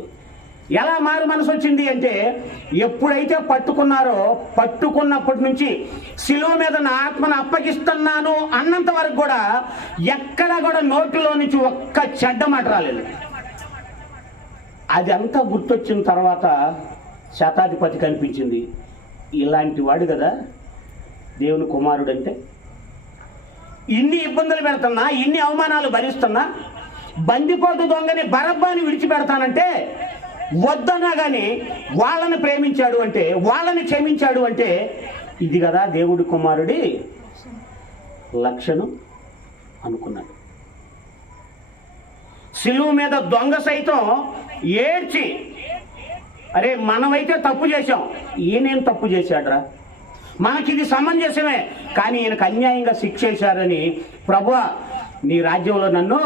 ఎలా మారు మనసు వచ్చింది అంటే, ఎప్పుడైతే పట్టుకున్నారో పట్టుకున్నప్పటి నుంచి శిలువ మీద నా ఆత్మను అప్పగిస్తున్నాను అన్నంత వరకు కూడా ఎక్కడ కూడా నోటిలో నుంచి ఒక్క చెడ్డ మాట రాలేదు. అది అంతా గుర్తొచ్చిన తర్వాత శతాధిపతి కనిపించింది, ఇలాంటి వాడు కదా దేవుని కుమారుడు అంటే. ఇన్ని ఇబ్బందులు పెడుతున్నా, ఇన్ని అవమానాలు భరిస్తున్నా, బందిపోతు దొంగని బరబ్బాని విడిచిపెడతానంటే వద్దన్నా కానీ వాళ్ళని ప్రేమించాడు అంటే, వాళ్ళని క్షమించాడు అంటే ఇది కదా దేవుడి కుమారుడి లక్షణం అనుకున్నాడు. శిలువ మీద దొంగ సైతం ఏడ్చి, అరే మనమైతే తప్పు చేశాం, ఈయనేం తప్పు చేశాడురా, మనకిది సమంజసమే, కానీ ఈయనకు అన్యాయంగా శిక్ష చేశారని, ప్రభువా నీ రాజ్యంలో నన్ను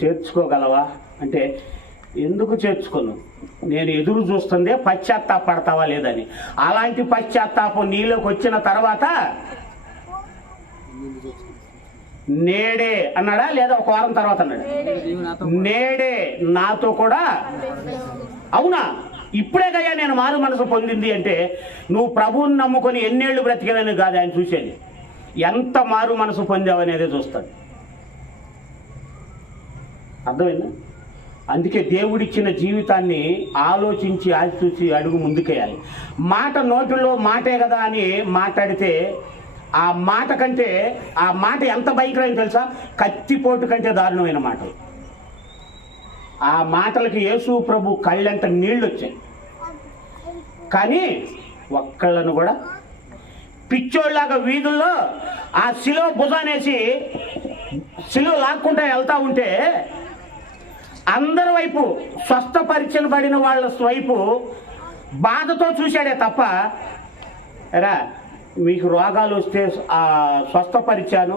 చేర్చుకోగలవా అంటే, ఎందుకు చేర్చుకోను, నేను ఎదురు చూస్తుందే పశ్చాత్తాపడతావా లేదని. అలాంటి పశ్చాత్తాపం నీలోకి వచ్చిన తర్వాత నేడే అన్నాడా లేదా ఒక వారం తర్వాత అన్నాడు? నేడే నాతో కూడా. అవునా, ఇప్పుడే కదా నేను మారు మనసు పొందింది అంటే, నువ్వు ప్రభువుని నమ్ముకొని ఎన్నేళ్ళు బ్రతికేదని కాదు ఆయన చూసేది, ఎంత మారు మనసు పొందావనేదే చూస్తాడు. అర్థమైందా? అందుకే దేవుడిచ్చిన జీవితాన్ని ఆలోచించి ఆచితూచి అడుగు ముందుకేయాలి. మాట నోటిలో మాటే కదా అని మాట్లాడితే ఆ మాట కంటే, ఆ మాట ఎంత భయంకరమైంది తెలుసా? కత్తిపోటు కంటే దారుణమైన మాటలు. ఆ మాటలకి యేసు ప్రభు కళ్ళంత నీళ్ళు వచ్చాయి, కానీ ఒక్కళ్ళను కూడా పిచ్చోళ్ళలాగా వీధుల్లో ఆ శిలువ భుజానేసి శిలువ లాక్కుంటా వెళ్తా ఉంటే అందరి వైపు, స్వస్థపరిచబడిన వాళ్ళ వైపు బాధతో చూశాడే తప్ప, రా మీకు రోగాలు వస్తే స్వస్థపరిచాను,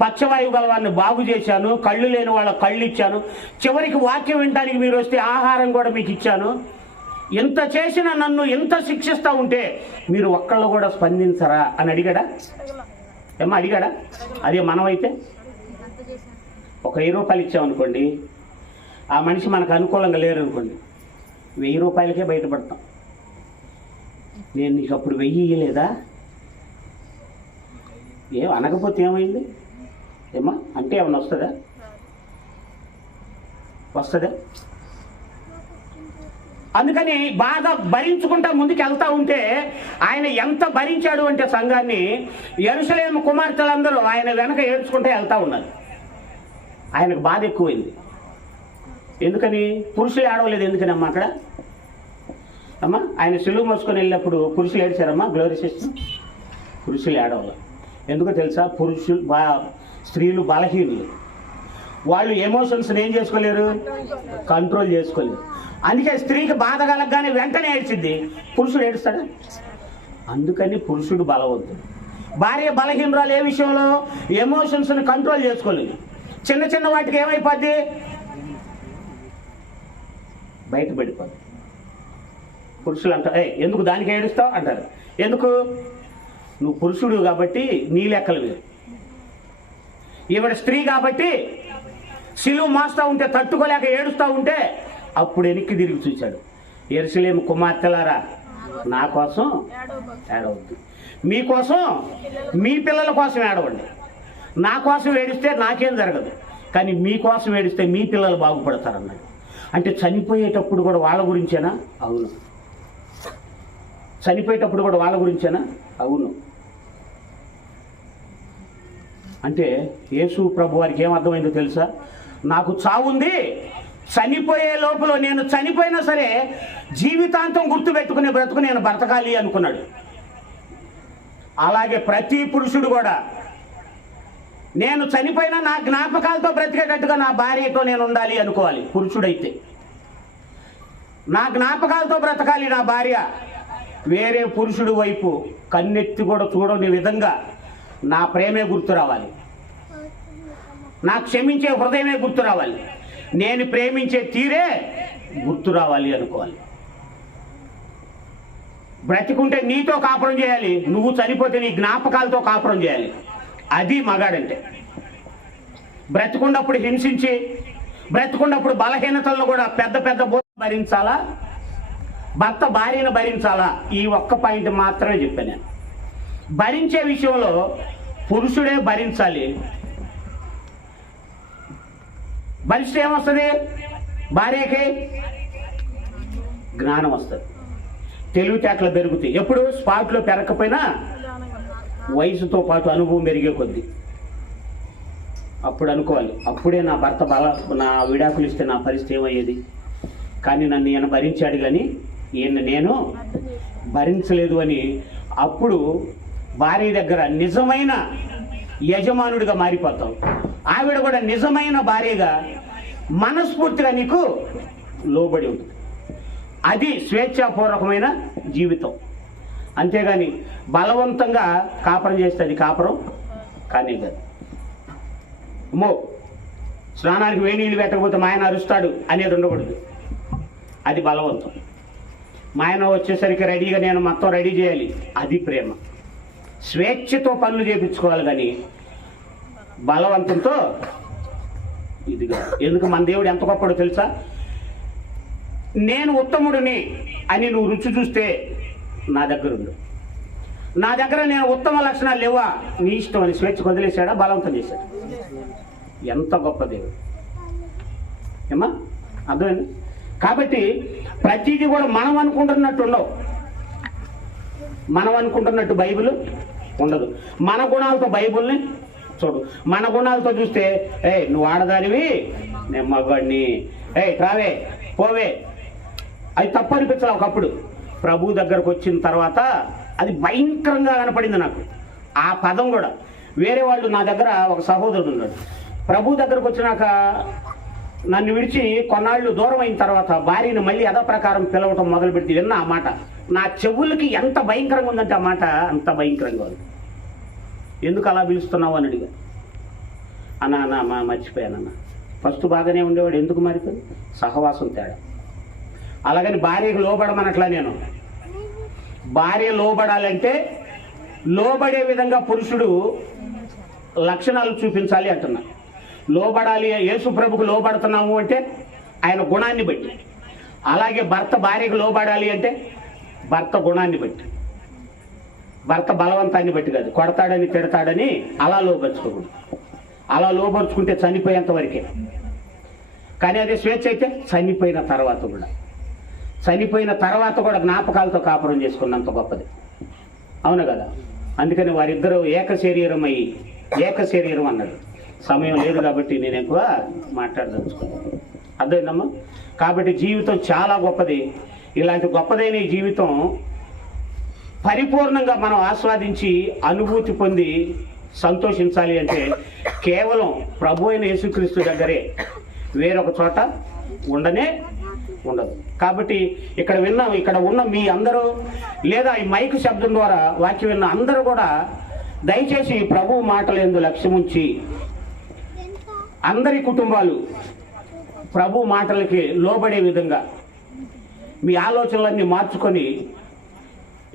పచ్చవాయువు గల వాడిని బాగు చేశాను, కళ్ళు లేని వాళ్ళ కళ్ళు ఇచ్చాను, చివరికి వాక్యం వినడానికి మీరు వస్తే ఆహారం కూడా మీకు ఇచ్చాను, ఇంత చేసిన నన్ను ఇంత శిక్షిస్తూ ఉంటే మీరు ఒక్కళ్ళు కూడా స్పందించరా అని అడిగాడా? ఏమో అడిగాడా? అదే మనమైతే ఒక 1000 రూపాయలు ఇచ్చామనుకోండి, ఆ మనిషి మనకు అనుకూలంగా లేరు అనుకోండి, 1000 రూపాయలకే బయటపడతాం. నేను నీకు అప్పుడు 1000 ఇయ్యలేదా, ఏం అనకపోతే ఏమైంది ఏమా అంటే ఏమన్నా వస్తుందా? అందుకని బాధ భరించుకుంటా ముందుకు వెళ్తా ఉంటే ఆయన ఎంత భరించాడు అంటే సంఘాన్ని, యెరూషలేము కుమార్తెలందరూ ఆయన వెనక ఏడ్చుకుంటూ వెళ్తా ఉన్నారు. ఆయనకు బాధ ఎక్కువైంది. ఎందుకని? పురుషులు ఏడవలేదు. ఎందుకని అమ్మా అక్కడ? అమ్మా ఆయన సిలువ మోసుకొని వెళ్ళినప్పుడు పురుషులు ఏడ్చారమ్మా? గ్లోరీ సిస్టర్, పురుషులు ఏడవలేదు. ఎందుకో తెలుసా? స్త్రీలు బలహీనులు, వాళ్ళు ఎమోషన్స్ని ఏం చేసుకోలేరు, కంట్రోల్ చేసుకోలేరు. అందుకే స్త్రీకి బాధ కలగగానే వెంటనే ఏడ్చిద్ది, పురుషుడు ఏడుస్తాడా? అందుకని పురుషుడు బలవంతుడు. భార్య బలహీనరాలు ఏ విషయంలో? ఎమోషన్స్ని కంట్రోల్ చేసుకోలేదు. చిన్న చిన్న వాటికి ఏమైపోద్ది? బయటపడిపోద్ది. పురుషులు అంటారు, ఎందుకు దానికి ఏడుస్తావు అంటారు. ఎందుకు? నువ్వు పురుషుడు కాబట్టి నీ లెక్కలు వేరు. ఈవిడ స్త్రీ కాబట్టి సిలువ మోస్తూ ఉంటే తట్టుకోలేక ఏడుస్తూ ఉంటే అప్పుడు వెనక్కి తిరిగి చూశాడు. యెరూషలేము కుమార్తెలారా, నా కోసం ఏడవద్దు, మీకోసం మీ పిల్లల కోసం ఏడవండి. నా కోసం ఏడిస్తే నాకేం జరగదు, కానీ మీకోసం ఏడిస్తే మీ పిల్లలు బాగుపడతారన్నాడు. అంటే చనిపోయేటప్పుడు కూడా వాళ్ళ గురించేనా? అవును. చనిపోయేటప్పుడు కూడా వాళ్ళ గురించేనా? అవును. అంటే యేసు ప్రభు వారికి ఏమర్థమైందో తెలుసా? నాకు చావుంది, చనిపోయే లోపల నేను చనిపోయినా సరే జీవితాంతం గుర్తుపెట్టుకునే బ్రతుకు నేను బ్రతకాలి అనుకున్నాడు. అలాగే ప్రతి పురుషుడు కూడా నేను చనిపోయినా నా జ్ఞాపకాలతో బ్రతికేటట్టుగా నా భార్యతో నేను ఉండాలి అనుకోవాలి. పురుషుడైతే నా జ్ఞాపకాలతో బ్రతకాలి నా భార్య, వేరే పురుషుడు వైపు కన్నెత్తి కూడా చూడని విధంగా నా ప్రేమే గుర్తు రావాలి, నా క్షమించే హృదయమే గుర్తు రావాలి, నేను ప్రేమించే తీరే గుర్తు రావాలి అనుకోవాలి. బ్రతికుంటే నీతో కాపురం చేయాలి, నువ్వు చనిపోతే నీ జ్ఞాపకాలతో కాపురం చేయాలి. అది మగాడంటే. బ్రతికున్నప్పుడు హింసించి, బ్రతికున్నప్పుడు బలహీనతలను కూడా పెద్ద పెద్ద భరించాలా, భర్త భార్యను భరించాలా, ఈ ఒక్క పాయింట్ మాత్రమే చెప్పాను నేను. భరించే విషయంలో పురుషుడే భరించాలి. భరిస్తే ఏమొస్తుంది? భార్యకి జ్ఞానం వస్తుంది, తెలివితేటలు పెరుగుతాయి. ఎప్పుడు స్పాట్లో పెరగకపోయినా వయసుతో పాటు అనుభవం పెరిగే కొద్దీ అప్పుడు అనుకోవాలి, అప్పుడే నా భర్త నా విడాకులు ఇస్తే నా పరిస్థితి ఏమయ్యేది. కానీ నన్ను ఈయన భరించాడు, కానీ ఈయన నేను భరించలేదు అని అప్పుడు భార్య దగ్గర నిజమైన యజమానుడిగా మారిపోతావు. ఆవిడ కూడా నిజమైన భార్యగా మనస్ఫూర్తిగా నీకు లోబడి ఉంటుంది. అది స్వేచ్ఛాపూర్వకమైన జీవితం. అంతేగాని బలవంతంగా కాపురం చేస్తే అది కాపురం కానీ కాదు. అమ్మో, స్నానానికి వేడి నీళ్ళు పెట్టకపోతే మా ఆయన అరుస్తాడు అనేది ఉండకూడదు, అది బలవంతం. మా ఆయన వచ్చేసరికి రెడీగా నేను మొత్తం రెడీ చేయాలి, అది ప్రేమ. స్వేచ్ఛతో పనులు చేయించుకోవాలి, కానీ బలవంతంతో ఇదిగా. ఎందుకు మన దేవుడు ఎంత గొప్పడో తెలుసా? నేను ఉత్తముడిని అని నువ్వు రుచి చూస్తే నా దగ్గర ఉండు, నా దగ్గర నేను ఉత్తమ లక్షణాలు లేవా, నీ ఇష్టం అని స్వేచ్ఛ వదిలేశాడా, బలవంతం చేశాడు. ఎంత గొప్ప దేవుడు ఏమా, అర్థమైంది? కాబట్టి ప్రతిదీ కూడా మనం అనుకుంటున్నట్టు ఉండవు, మనం అనుకుంటున్నట్టు బైబిల్ ఉండదు. మన గుణాలతో బైబిల్ని చూడు. మన గుణాలతో చూస్తే నువ్వు ఆడదానివి, నేను మగాడిని, రావే పోవే, అది తప్పు అనిపించాలి. ఒకప్పుడు ప్రభు దగ్గరకు వచ్చిన తర్వాత అది భయంకరంగా కనపడింది నాకు. ఆ పదం కూడా వేరే వాళ్ళు, నా దగ్గర ఒక సహోదరుడు ఉన్నాడు, ప్రభు దగ్గరకు వచ్చినాక నన్ను విడిచి కొన్నాళ్ళు దూరం అయిన తర్వాత భార్యను మళ్ళీ యథాప్రకారం పిలవటం మొదలు పెడితే విన్న ఆ మాట నా చెవులకి ఎంత భయంకరంగా ఉందంటే, ఆ మాట అంత భయంకరంగా ఉంది. ఎందుకు అలా పిలుస్తున్నావు అని అడిగా. అన్న మర్చిపోయానన్న, ఫస్ట్ బాగానే ఉండేవాడు, ఎందుకు మారిపోయింది? సహవాసం తేడా. అలాగని భార్యకు లోబడమనట్లా నేను. భార్య లోబడాలంటే లోబడే విధంగా పురుషుడు లక్షణాలు చూపించాలి అంటున్నా. లోబడాలి, యేసు ప్రభుకు లోబడుతున్నాము అంటే ఆయన గుణాన్ని బట్టి. అలాగే భర్త భార్యకు లోబడాలి అంటే భర్త గుణాన్ని బట్టి, భర్త బలవంతాన్ని బట్టి కాదు. కొడతాడని తిడతాడని అలా లోపరుచుకోకూడదు. అలా లోపరుచుకుంటే చనిపోయేంత వరకే. కానీ అదే స్వేచ్ఛ అయితే చనిపోయిన తర్వాత కూడా, చనిపోయిన తర్వాత కూడా జ్ఞాపకాలతో కాపురం చేసుకున్నంత గొప్పది. అవును కదా? అందుకని వారిద్దరూ ఏక శరీరం అన్నాడు. సమయం లేదు కాబట్టి నేను ఎక్కువ మాట్లాడదలుచుకున్నాను. అర్థమైందమ్మా? కాబట్టి జీవితం చాలా గొప్పది. ఇలాంటి గొప్పదైన ఈ జీవితం పరిపూర్ణంగా మనం ఆస్వాదించి అనుభూతి పొంది సంతోషించాలి అంటే కేవలం ప్రభు అయిన యేసుక్రీస్తు దగ్గరే, వేరొక చోట ఉండదు. కాబట్టి ఇక్కడ ఉన్న మీ అందరూ, లేదా ఈ మైక్ శబ్దం ద్వారా వాక్యం విన్న అందరూ కూడా దయచేసి ప్రభు మాటలందు లక్ష్యముంచి అందరి కుటుంబాలు ప్రభు మాటలకి లోబడే విధంగా మీ ఆలోచనలన్నీ మార్చుకొని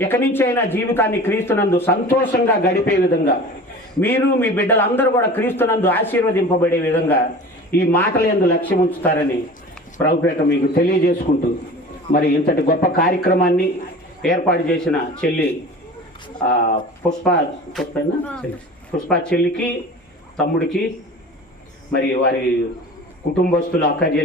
ఇక నుంచి అయినా జీవితాన్ని క్రీస్తునందు సంతోషంగా గడిపే విధంగా, మీరు మీ బిడ్డలందరూ కూడా క్రీస్తునందు ఆశీర్వదింపబడే విధంగా ఈ మాటలందు లక్ష్యం ఉంచుతారని ప్రభుపేట మీకు తెలియజేసుకుంటూ, మరి ఇంతటి గొప్ప కార్యక్రమాన్ని ఏర్పాటు చేసిన చెల్లి పుష్ప చెల్లికి, తమ్ముడికి, మరి వారి కుటుంబస్తులు, అక్క చెల్లి